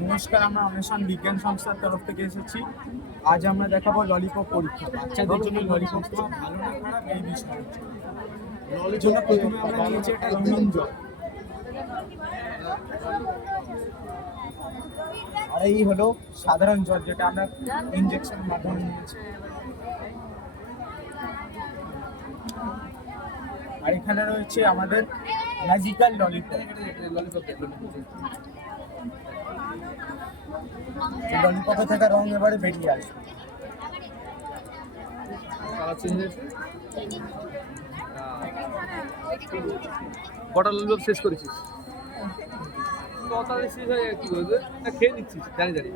নমস্কার, আমরা অন্বেষণ বিজ্ঞান সংস্থার তরফ থেকে এসেছি। আজ আমরা দেখাবো ললিপপ পরীক্ষা। বাচ্চাদের জন্য ললিপপ খাওয়া ভালো না খারাপ এই বিষয়ে। এর জন্য প্রথমে আমরা নিয়েছি একটা রঙিন জল, আর এই হলো সাধারণ জল যেটা আমরা ইনজেকশনের মাধ্যমে নিয়েছি। আর এখানে রয়েছে আমাদের ম্যাজিক্যাল ললিপপ। ললিপপে থাকা রং এবারে বেরিয়ে আসবে। কটা ললিপপ শেষ করেছিস? তাড়াতাড়ি শেষ হয়ে কি বলবে না, খেয়ে নিচ্ছিস জানি জানি।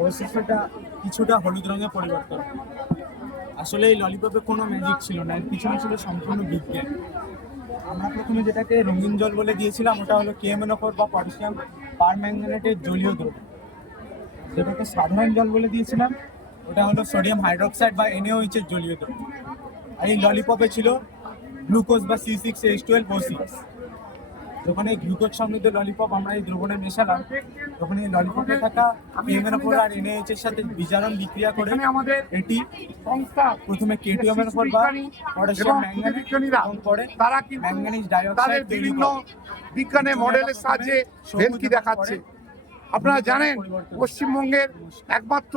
অবশেষটা কিছুটা হলুদ রঙে পরিবর্তন। আসলে এই ললিপপে কোনো ম্যাজিক ছিল না, এর পিছনে ছিল সম্পূর্ণ বিজ্ঞান। আমরা প্রথমে যেটাকে রঙিন জল বলে দিয়েছিলাম ওটা হলো KMnO4 বা পটাশিয়াম পারম্যাঙ্গানেটের জলীয় দ্রব্য। যেটাকে সাধারণ জল বলে দিয়েছিলাম ওটা হলো সোডিয়াম হাইড্রোক্সাইড বা NaOH এর জলীয় দ্রব্য। আর এই ললিপপে ছিল গ্লুকোজ বা C6H12O6। যখন এই গ্লুকোজ সমৃদ্ধ ললিপপ আমরা এই দ্রবণে মেশালাম, তখন এই ললিপপে থাকা KMnO4 আর NaOH এর সাথে বিজারণ বিক্রিয়া করে আমাদের এটি সংস্থা প্রথমে KTMnO4 বা পটাশিয়াম ম্যাঙ্গানেট এবং পরে তারা কিন্তু ম্যাঙ্গানিজ তাদের ডাইঅক্সাইড তৈরি বিভিন্ন করে। বিজ্ঞানের মডেলের সাহায্যে ভেলকি দেখাচ্ছে। আপনারা জানেন পশ্চিমবঙ্গের একমাত্র